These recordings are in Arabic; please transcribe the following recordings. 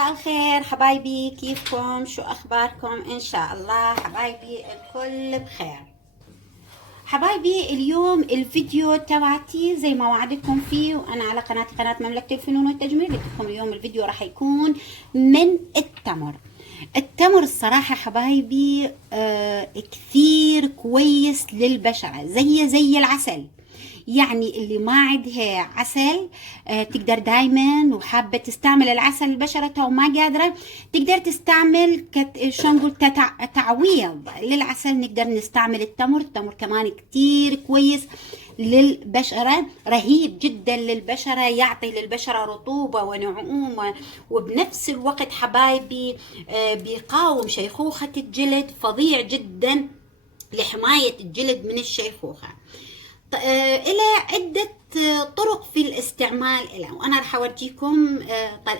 مساء الخير حبايبي، كيفكم؟ شو أخباركم؟ إن شاء الله حبايبي الكل بخير. حبايبي اليوم الفيديو تبعتي زي ما وعدتكم فيه، وأنا على قناة مملكة الفنون والتجميل. قلت لكم اليوم الفيديو راح يكون من التمر. التمر الصراحة حبايبي كثير كويس للبشرة، زي العسل. يعني اللي ما عندها عسل تقدر دايما وحابة تستعمل العسل لبشرتها وما قادرة، تقدر تستعمل شلون نقول تعويض للعسل. نقدر نستعمل التمر كمان كتير كويس للبشرة، رهيب جدا للبشرة، يعطي للبشرة رطوبة ونعومة، وبنفس الوقت حبايبي بيقاوم شيخوخة الجلد، فظيع جدا لحماية الجلد من الشيخوخة. إلى عدة طرق في الاستعمال له، وأنا راح أورجيكم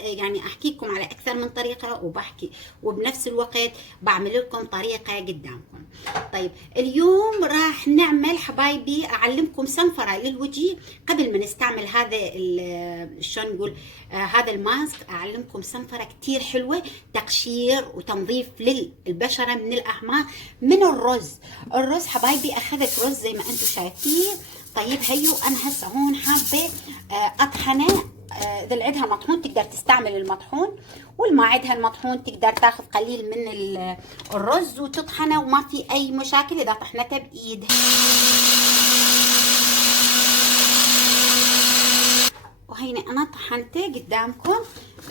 يعني أحكيكم على أكثر من طريقة، وبحكي وبنفس الوقت بعمل لكم طريقة قدامكم. طيب اليوم راح نعمل حبايبي، أعلمكم سنفرة للوجه قبل ما نستعمل هذا شلون نقول هذا الماسك. أعلمكم سنفرة كتير حلوة، تقشير وتنظيف للبشرة من الأحماق من الرز حبايبي. أخذت رز زي ما أنتم شايفين. طيب هيو أنا هسه هون حابة أطحنه. إذا عندها مطحون تقدر تستعمل المطحون، والما عندها المطحون تقدر تاخذ قليل من الرز وتطحنه، وما في أي مشاكل إذا طحنته بإيدها. وهيني أنا طحنته قدامكم،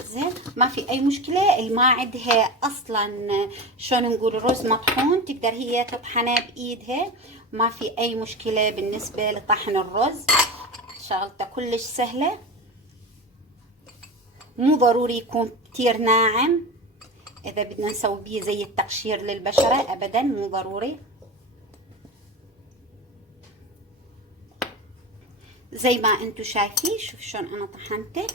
زين ما في أي مشكلة. اللي ما عندها أصلا شلون نقول رز مطحون تقدر هي تطحنه بإيدها، ما في أي مشكلة بالنسبة لطحن الرز. شغلته كلش سهلة، مو ضروري يكون كتير ناعم إذا بدنا نسوي بيه زي التقشير للبشرة، أبدا مو ضروري. زي ما انتو شايفين، شوف شلون انا طحنته.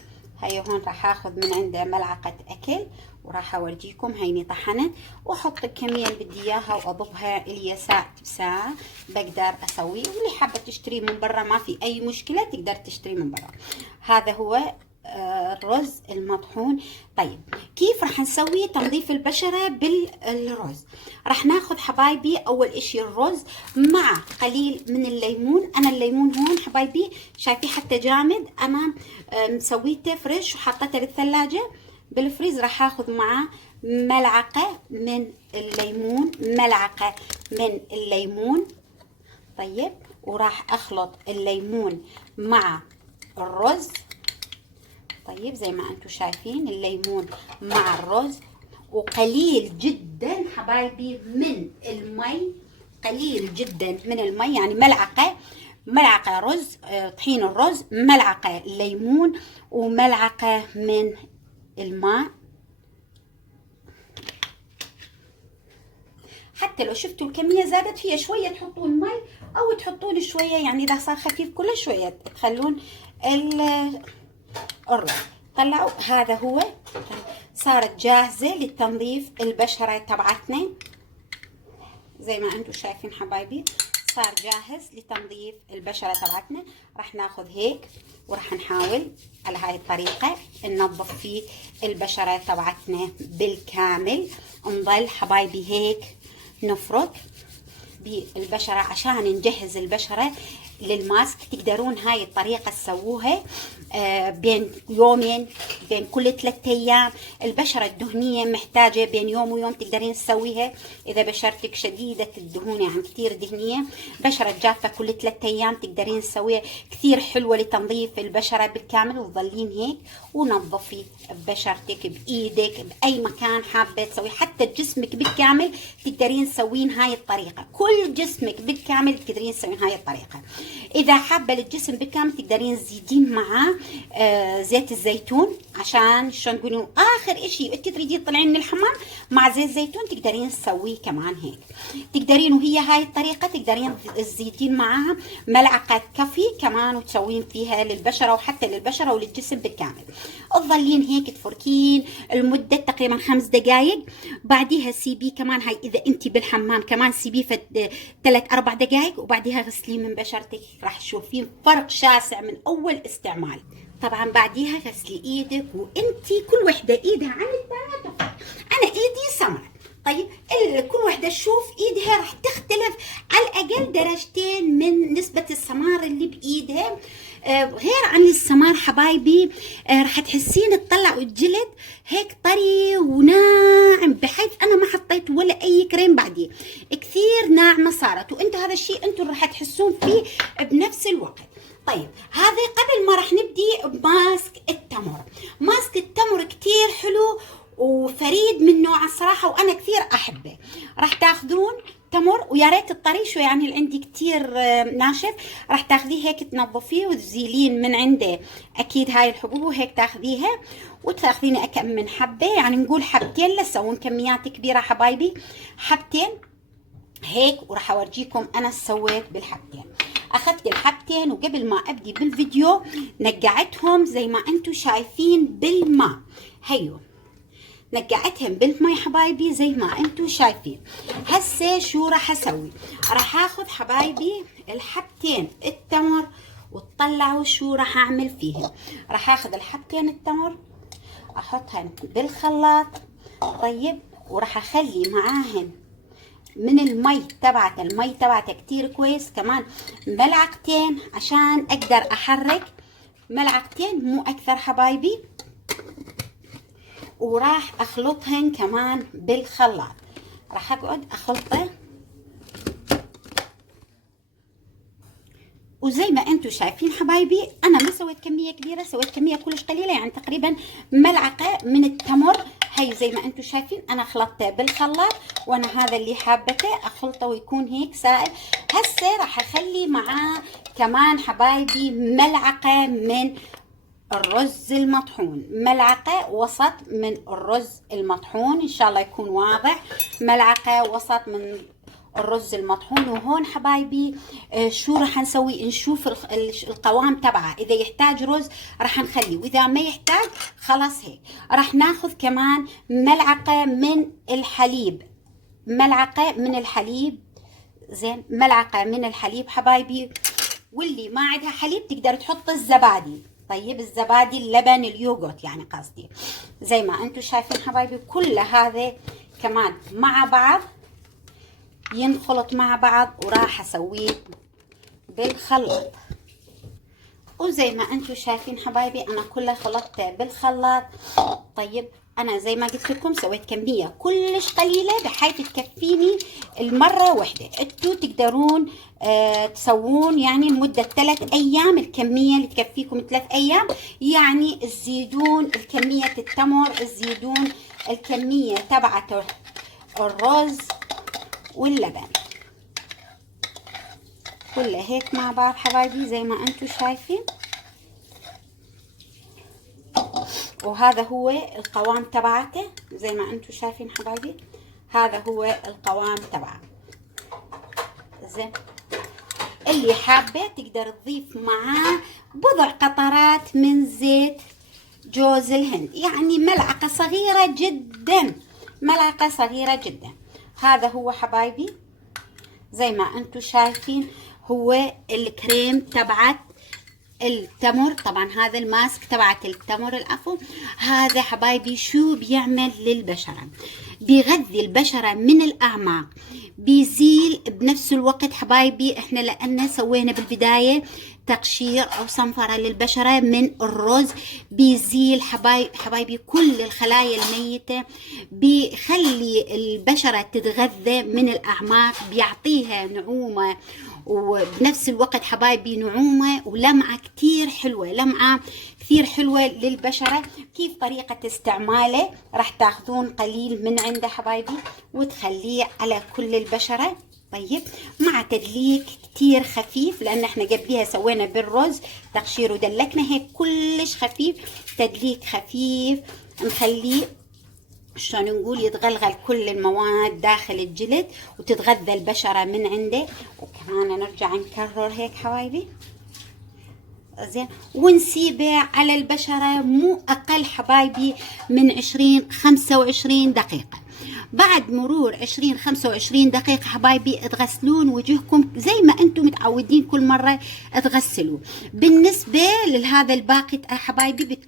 هاي هون راح اخذ من عنده ملعقة اكل وراح اورجيكم. هيني طحنت، واحط الكمية اللي بدي اياها واضبها الي ساعة بساعة بقدر اسويه. واللي حابة تشتريه من برا ما في اي مشكلة، تقدر تشتريه من برا. هذا هو الرز المطحون. طيب كيف راح نسوي تنظيف البشرة بالرز؟ راح ناخذ حبايبي اول اشي الرز مع قليل من الليمون. انا الليمون هون حبايبي شايفين حتى جامد، انا مسويته فريش وحطيته بالثلاجة بالفريز. راح اخذ معاه ملعقة من الليمون. طيب وراح اخلط الليمون مع الرز. طيب زي ما انتم شايفين الليمون مع الرز، وقليل جدا حبايبي من المي، قليل جدا من المي، يعني ملعقة رز، طحين الرز، ملعقة ليمون، وملعقة من الماء. حتى لو شفتوا الكمية زادت فيها شوية تحطون مي، او تحطون شوية، يعني اذا صار خفيف كل شوية تخلون الرز. طلعوا هذا هو، صارت جاهزة لتنظيف البشرة تبعتنا. زي ما انتم شايفين حبايبي صار جاهز لتنظيف البشرة تبعتنا. راح ناخذ هيك وراح نحاول على هاي الطريقة ننظف فيه البشرة تبعتنا بالكامل. نضل حبايبي هيك نفرك بالبشرة عشان نجهز البشرة للماسك. تقدرون هاي الطريقة تسووها بين يومين، بين كل 3 أيام. البشرة الدهنية محتاجة بين يوم ويوم، تقدرين تسويها إذا بشرتك شديدة الدهون، يعني كتير دهنية. بشرة جافة كل 3 أيام تقدرين تسويها، كثير حلوة لتنظيف البشرة بالكامل. وتظلين هيك ونظفي بشرتك بإيدك بأي مكان حابة تسوي، حتى جسمك بالكامل تقدرين تسوين هاي الطريقة. كل جسمك بالكامل تقدرين تسوين هاي الطريقة. إذا حابة للجسم بالكامل تقدرين تزيدين معاه زيت الزيتون، عشان شلون نقولوا آخر إشي أنت تريدين تطلعين من الحمام مع زيت زيتون تقدرين تسويه كمان هيك. تقدرين وهي هاي الطريقة تقدرين تزيدين معاها ملعقة كافي كمان وتسوين فيها للبشرة، وحتى للبشرة وللجسم بالكامل. تظلين هيك تفركين لمدة تقريبا 5 دقائق. بعديها سيبيه كمان، هاي إذا أنت بالحمام كمان سيبيه 3-4 دقائق، وبعديها غسليه من بشرتك. راح تشوفين فرق شاسع من أول استعمال. طبعا بعديها غسلي ايدك، وانتي كل وحده ايدها عن الثانيه تفرق. انا ايدي سمراء، طيب كل وحده تشوف ايدها راح تختلف على الاقل درجتين من نسبه السمار اللي بايدها. غير عن السمار حبايبي، راح تحسين تطلع الجلد هيك طري وناعم، بحيث انا ما حطيت ولا اي كريم بعديه، كثير ناعمه صارت. وانتوا هذا الشيء انتوا راح تحسون فيه بنفس الوقت. طيب هذا قبل ما راح نبدي بماسك التمر. ماسك التمر كتير حلو وفريد من نوعه الصراحه، وانا كثير احبه. راح تاخذون تمر، ويا ريت الطري شوي، يعني اللي عندي كتير ناشف. راح تاخذيه هيك تنظفيه وتزيلين من عنده اكيد هاي الحبوب، وهيك تاخذيها وتاخذين كم من حبه، يعني نقول حبتين، لا تسوون كميات كبيره حبايبي، حبتين هيك. وراح اورجيكم انا سويت بالحبتين. اخذت الحبتين، وقبل ما ابدي بالفيديو نقعتهم زي ما انتم شايفين بالماء. هيو نقعتهم بالماء حبايبي زي ما انتم شايفين. هسه شو راح اسوي؟ راح اخذ حبايبي الحبتين التمر، وتطلعوا شو راح اعمل فيهم. راح اخذ الحبتين التمر احطهن بالخلاط، طيب، وراح اخلي معاهن من المي تبعته كتير كويس، كمان ملعقتين عشان اقدر احرك، ملعقتين مو اكثر حبايبي. وراح اخلطهن كمان بالخلاط، راح اقعد اخلطه. وزي ما انتم شايفين حبايبي، انا ما سويت كميه كبيره، سويت كميه كلش قليله، يعني تقريبا ملعقه من التمر. هي زي ما انتم شايفين انا خلطته بالخلاط، وانا هذا اللي حابته اخلطه ويكون هيك سائل. هسه راح اخلي معاه كمان حبايبي ملعقه من الرز المطحون، ملعقه وسط من الرز المطحون، ان شاء الله يكون واضح، ملعقه وسط من الرز المطحون. وهون حبايبي شو راح نسوي؟ نشوف القوام تبعه، اذا يحتاج رز راح نخليه، واذا ما يحتاج خلاص هيك. راح ناخذ كمان ملعقه من الحليب، ملعقه من الحليب، زين، ملعقه من الحليب حبايبي. واللي ما عندها حليب تقدر تحط الزبادي، طيب الزبادي، اللبن، اليوغورت يعني قصدي. زي ما انتم شايفين حبايبي كل هذا كمان مع بعض ينخلط مع بعض، وراح اسويه بالخلاط. وزي ما انتم شايفين حبايبي انا كله خلطته بالخلاط. طيب انا زي ما قلت لكم سويت كميه كلش قليله بحيث تكفيني المره واحده. انتم تقدرون تسوون يعني لمده 3 ايام الكميه اللي تكفيكم 3 ايام، يعني تزيدون الكميه التمر، تزيدون الكميه تبعت الرز واللبن، كله هيك مع بعض حبايبي زي ما انتم شايفين. وهذا هو القوام تبعته زي ما انتم شايفين حبايبي، هذا هو القوام تبعه. زين، اللي حابه تقدر تضيف معاه بضع قطرات من زيت جوز الهند، يعني ملعقه صغيره جدا، ملعقه صغيره جدا. هذا هو حبايبي زي ما انتم شايفين هو الكريم تبعت التمر. طبعا هذا الماسك تبعت التمر العفو. هذا حبايبي شو بيعمل للبشرة؟ بيغذي البشرة من الأعماق، بيزيل بنفس الوقت حبايبي، احنا لأن سوينا بالبداية تقشير أو صنفرة للبشرة من الرز، بيزيل حبايبي كل الخلايا الميتة، بيخلي البشرة تتغذى من الأعماق، بيعطيها نعومة، وبنفس الوقت حبايبي نعومة ولمعة كتير حلوة، لمعة كثير حلوة للبشرة. كيف طريقة استعماله؟ راح تاخذون قليل من عنده حبايبي وتخليه على كل البشرة، طيب، مع تدليك كتير خفيف، لان احنا قبلها سوينا بالرز تقشير ودلكنا، هيك كلش خفيف، تدليك خفيف، نخليه شلون نقول يتغلغل كل المواد داخل الجلد وتتغذى البشرة من عنده. وكمان نرجع نكرر هيك حبايبي، زين، ونسيبه على البشرة مو أقل حبايبي من 20-25 دقيقة. بعد مرور 20-25 دقيقة حبايبي تغسلون وجهكم زي ما انتم متعودين كل مرة تغسلوا. بالنسبة لهذا الباقي حبايبي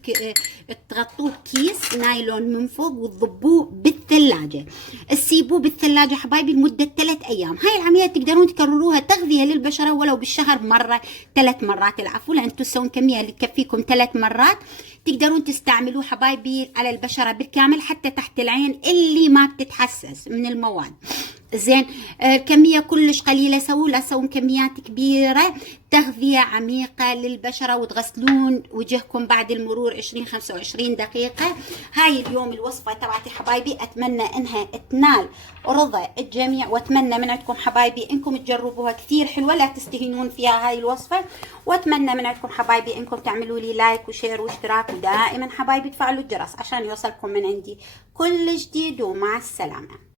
تغطوه بكيس نايلون من فوق وتضبوه بالثلاجة، تسيبوه بالثلاجة حبايبي لمدة 3 أيام. هاي العملية تقدرون تكرروها تغذية للبشرة ولو بالشهر مرة 3 مرات. العفو، لأن تسوون كمية اللي تكفيكم 3 مرات تقدرون تستعملوه حبايبي على البشرة بالكامل حتى تحت العين اللي ما بتتحسس من المواد. زين، كمية كلش قليلة سووا، لا تسوون كميات كبيرة. تغذية عميقة للبشرة وتغسلون وجهكم بعد المرور 20-25 دقيقة. هاي اليوم الوصفة تبعتي حبايبي، أتمنى إنها تنال رضا الجميع، وأتمنى من عندكم حبايبي إنكم تجربوها، كثير حلوة لا تستهينون فيها هاي الوصفة. وأتمنى من عندكم حبايبي إنكم تعملوا لي لايك وشير واشتراك، ودائما حبايبي تفعلوا الجرس عشان يوصلكم من عندي كل جديد. ومع السلامة.